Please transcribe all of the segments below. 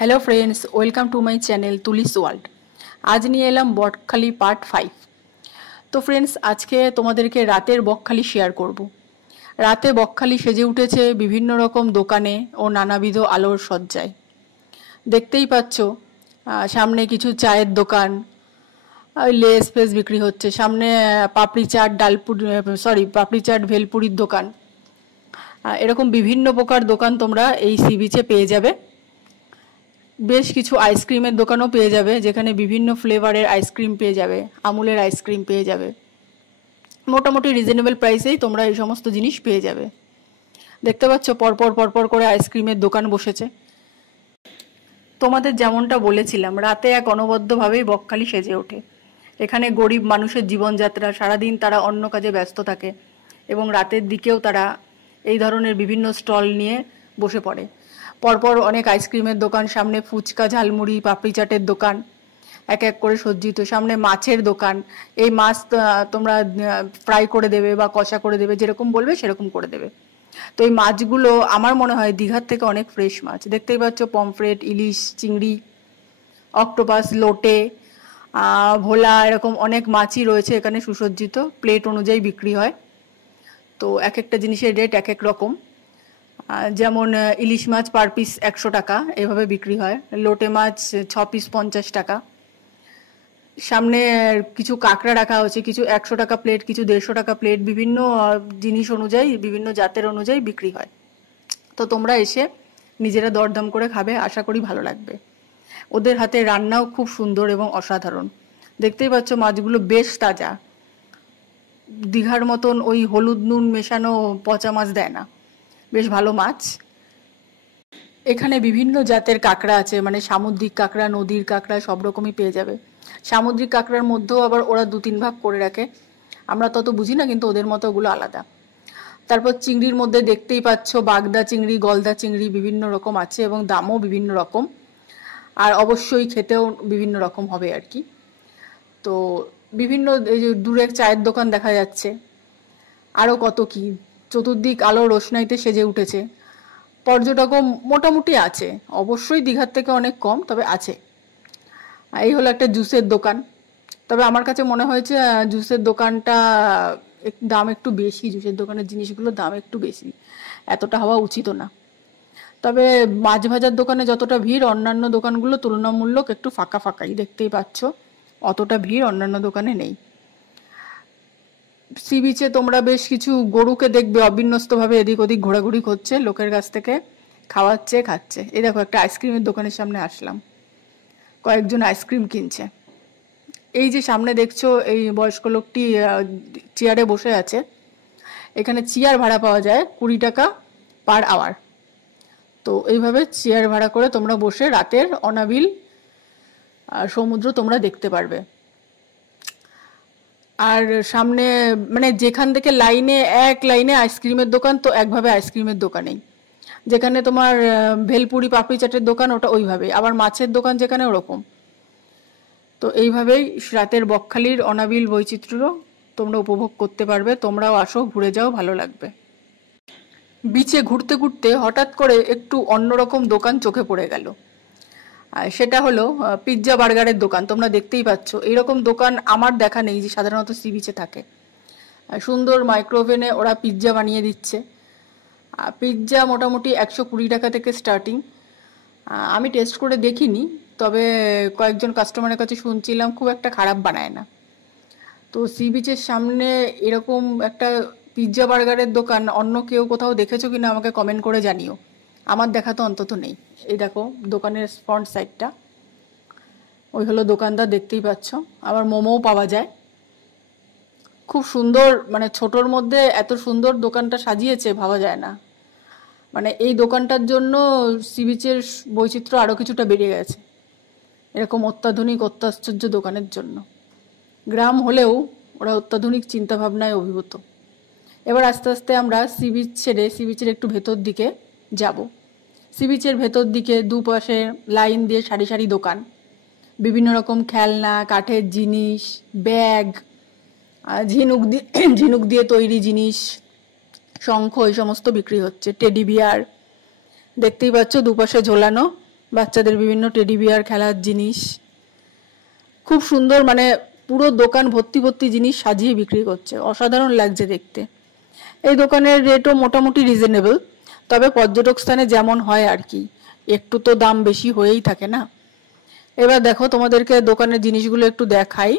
Hello friends, welcome to my channel Tuli's world. আজ নিয়ে এলাম বকখালি পার্ট 5। তো ফ্রেন্ডস, আজকে তোমাদেরকে রাতের বকখালি শেয়ার করব। রাতে বকখালি সেজে উঠেছে বিভিন্ন রকম দোকানে ও নানাবিধ আলোর সজ্জায়। দেখতেই পাচ্ছ, সামনে কিছু চায়ের দোকান, লেস ফেস বিক্রি হচ্ছে। সামনে পাপড়ি চাট পাপড়ি চাট ভেলপুরির দোকান। এরকম বিভিন্ন প্রকার দোকান তোমরা এই সি বিচে পেয়ে যাবে। বেশ কিছু আইসক্রিমের দোকানও পেয়ে যাবে, যেখানে বিভিন্ন ফ্লেভারের আইসক্রিম পেয়ে যাবে, আমুলের আইসক্রিম পেয়ে যাবে। মোটামুটি রিজনেবল প্রাইসেই তোমরা এই সমস্ত জিনিস পেয়ে যাবে। দেখতে পাচ্ছ পরপর পরপর করে আইসক্রিমের দোকান বসেছে। তোমাদের যেমনটা বলেছিলাম, রাতে এক অনবদ্যভাবেই বকখালি সেজে ওঠে। এখানে গরিব মানুষের জীবনযাত্রা, সারাদিন তারা অন্য কাজে ব্যস্ত থাকে এবং রাতের দিকেও তারা এই ধরনের বিভিন্ন স্টল নিয়ে বসে পড়ে। পরপর অনেক আইসক্রিমের দোকান, সামনে ফুচকা, ঝালমুড়ি, পাপড়ি চাটের দোকান এক এক করে সজ্জিত। সামনে মাছের দোকান, এই মাছ তোমরা ফ্রাই করে দেবে বা কষা করে দেবে, যেরকম বলবে সেরকম করে দেবে। তো এই মাছগুলো আমার মনে হয় দীঘার থেকে অনেক ফ্রেশ মাছ। দেখতেই পাচ্ছ পমফ্রেট, ইলিশ, চিংড়ি, অক্টোপাস, লোটে, ভোলা, এরকম অনেক মাছই রয়েছে এখানে সুসজ্জিত। প্লেট অনুযায়ী বিক্রি হয়। তো এক একটা জিনিসের রেট এক এক রকম। যেমন ইলিশ মাছ পার পিস 100 টাকা এভাবে বিক্রি হয়। লোটে মাছ 6 পিস 50 টাকা। সামনে কিছু কাঁকড়া রাখা হয়েছে, কিছু 100 টাকা প্লেট, কিছু 150 টাকা প্লেট। বিভিন্ন জিনিস অনুযায়ী, বিভিন্ন জাতের অনুযায়ী বিক্রি হয়। তো তোমরা এসে নিজেরা দরদাম করে খাবে, আশা করি ভালো লাগবে। ওদের হাতে রান্নাও খুব সুন্দর এবং অসাধারণ। দেখতেই পাচ্ছ মাছগুলো বেশ তাজা। দীঘার মতন ওই হলুদ নুন মেশানো পচা মাছ দেয় না, বেশ ভালো মাছ। এখানে বিভিন্ন জাতের কাঁকড়া আছে, মানে সামুদ্রিক কাঁকড়া, নদীর কাঁকড়া, সব রকমই পেয়ে যাবে। সামুদ্রিক কাঁকড়ার মধ্যেও আবার ওরা 2-3 ভাগ করে রাখে, আমরা তত বুঝি না, কিন্তু ওদের মতো ওগুলো আলাদা। তারপর চিংড়ির মধ্যে দেখতেই পাচ্ছ বাগদা চিংড়ি, গলদা চিংড়ি বিভিন্ন রকম আছে এবং দামও বিভিন্ন রকম। আর অবশ্যই খেতেও বিভিন্ন রকম হবে আর কি। তো বিভিন্ন এই যে দূরে চায়ের দোকান দেখা যাচ্ছে, আরও কত কি। চতুর্দিক আলো রোশনাইতে সেজে উঠেছে। পর্যটকও মোটামুটি আছে, অবশ্যই দীঘার থেকে অনেক কম, তবে আছে। এই হলো একটা জুসের দোকান। তবে আমার কাছে মনে হয়েছে জুসের দোকানটা দাম একটু বেশি। জুসের দোকানের জিনিসগুলোর দাম একটু বেশি, এতটা হওয়া উচিত না। তবে মাছ ভাজার দোকানে যতটা ভিড়, অন্যান্য দোকানগুলো তুলনামূলক একটু ফাঁকা ফাঁকাই। দেখতেই পাচ্ছ অতটা ভিড় অন্যান্য দোকানে নেই। সি বিচে তোমরা বেশ কিছু গরুকে দেখবে অবিন্যস্তভাবে এদিক ওদিক ঘোরাঘুরি করছে, লোকের কাছ থেকে খাওয়াচ্ছে, খাচ্ছে। এই দেখো একটা আইসক্রিমের দোকানের সামনে আসলাম, কয়েকজন আইসক্রিম কিনছে। এই যে সামনে দেখছো এই বয়স্ক লোকটি চেয়ারে বসে আছে। এখানে চেয়ার ভাড়া পাওয়া যায় 20 টাকা পার আওয়ার। তো এইভাবে চেয়ার ভাড়া করে তোমরা বসে রাতের অনাবিল সমুদ্র তোমরা দেখতে পারবে। আর সামনে মানে যেখান থেকে লাইনে এক লাইনে আইসক্রিমের দোকান, তো একভাবে আইসক্রিমের দোকানেই। যেখানে তোমার ভেলপুরি, পাপড়ি চাটের দোকান, ওটা ওইভাবেই। আবার মাছের দোকান যেখানে, ওরকম। তো এইভাবেই রাতের বকখালির অনাবিল বৈচিত্র্য তোমরা উপভোগ করতে পারবে। তোমরাও আসো, ঘুরে যাও, ভালো লাগবে। বিচে ঘুরতে ঘুরতে হঠাৎ করে একটু অন্যরকম দোকান চোখে পড়ে গেল। আর সেটা হলো পিৎজা বার্গারের দোকান। তোমরা দেখতেই পাচ্ছ এইরকম দোকান আমার দেখা নেই, যে সাধারণত সি বিচে থাকে। সুন্দর মাইক্রোওভেনে ওরা পিৎজা বানিয়ে দিচ্ছে। পিৎজা মোটামুটি 120 টাকা থেকে স্টার্টিং। আমি টেস্ট করে দেখিনি, তবে কয়েকজন কাস্টমারের কাছে শুনছিলাম খুব একটা খারাপ বানায় না। তো সি বিচের সামনে এরকম একটা পিৎজা বার্গারের দোকান অন্য কেউ কোথাও দেখেছো কিনা আমাকে কমেন্ট করে জানিও। আমার দেখা তো অন্তত নেই। এই দেখো দোকানের ফ্রন্ট সাইডটা, ওই হলো দোকানদার, দেখতেই পাচ্ছ। আবার মোমোও পাওয়া যায়। খুব সুন্দর, মানে ছোটোর মধ্যে এত সুন্দর দোকানটা সাজিয়েছে, ভাবা যায় না। মানে এই দোকানটার জন্য সি বিচের বৈচিত্র্য আরও কিছুটা বেড়ে গেছে, এরকম অত্যাধুনিক অত্যাশ্চর্য দোকানের জন্য। গ্রাম হলেও ওরা অত্যাধুনিক চিন্তাভাবনায় অভিভূত। এবার আস্তে আস্তে আমরা সি বিচ ছেড়ে সি বিচের একটু ভেতর দিকে যাব। সি বিচের ভেতর দিকে দুপাশে লাইন দিয়ে সারি সারি দোকান, বিভিন্ন রকম খেলনা, কাঠের জিনিস, ব্যাগ, ঝিনুক দিয়ে তৈরি জিনিস, শঙ্খ, এই সমস্ত বিক্রি হচ্ছে। টেডি বিয়ার দেখতেই পাচ্ছ দুপাশে ঝোলানো, বাচ্চাদের বিভিন্ন টেডি বিয়ার, খেলার জিনিস, খুব সুন্দর, মানে পুরো দোকান ভর্তি ভর্তি জিনিস সাজিয়ে বিক্রি করছে, অসাধারণ লাগছে দেখতে। এই দোকানের রেটও মোটামুটি রিজনেবল, তবে পর্যটক স্থানে যেমন হয় আর কি, একটু তো দাম বেশি হয়েই থাকে না। এবার দেখো তোমাদেরকে দোকানের জিনিসগুলো একটু দেখাই।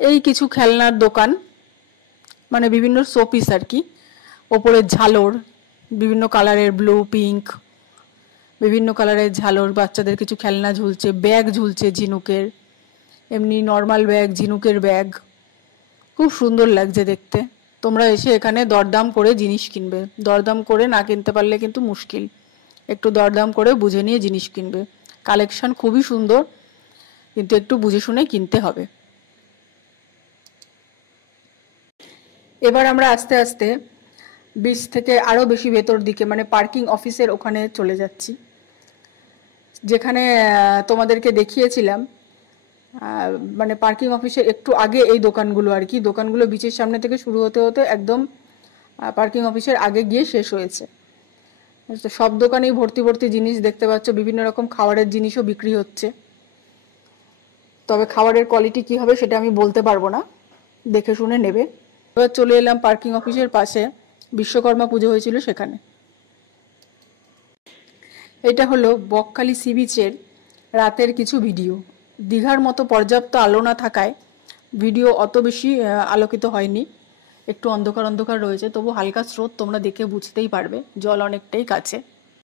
এই কিছু খেলনার দোকান, মানে বিভিন্ন শোপিস আর কি, ওপরে ঝালর, বিভিন্ন কালারের ব্লু, পিঙ্ক, বিভিন্ন কালারের ঝালর, বাচ্চাদের কিছু খেলনা ঝুলছে, ব্যাগ ঝুলছে ঝিনুকের, এমনি নর্মাল ব্যাগ, ঝিনুকের ব্যাগ, খুব সুন্দর লাগছে দেখতে। তোমরা এসে এখানে দরদাম করে জিনিস কিনবে, দরদাম করে না কিনতে পারলে কিন্তু মুশকিল, একটু দরদাম করে বুঝে নিয়ে জিনিস কিনবে। কালেকশন খুবই সুন্দর, কিন্তু একটু বুঝে শুনে কিনতে হবে। এবার আমরা আস্তে আস্তে বিচ থেকে আরও বেশি ভেতর দিকে, মানে পার্কিং অফিসের ওখানে চলে যাচ্ছি, যেখানে তোমাদেরকে দেখিয়েছিলাম। মানে পার্কিং অফিসের একটু আগে এই দোকানগুলো আর কি, দোকানগুলো বিচের সামনে থেকে শুরু হতে হতে একদম পার্কিং অফিসের আগে গিয়ে শেষ হয়েছে। তো সব দোকানেই ভর্তি ভর্তি জিনিস দেখতে পাচ্ছ, বিভিন্ন রকম খাবারের জিনিসও বিক্রি হচ্ছে, তবে খাবারের কোয়ালিটি কী হবে সেটা আমি বলতে পারবো না, দেখে শুনে নেবে। এবার চলে এলাম পার্কিং অফিসের পাশে, বিশ্বকর্মা পুজো হয়েছিল সেখানে। এটা হলো বকখালি সি বিচের রাতের কিছু ভিডিও। দীঘার মতো পর্যাপ্ত আলো না থাকায় ভিডিও অত বেশি আলোকিত হয়নি, একটু অন্ধকার অন্ধকার রয়েছে, তবু হালকা স্রোত, তোমরা দেখে বুঝতেই পারবে, জল অনেকটাই কাছে।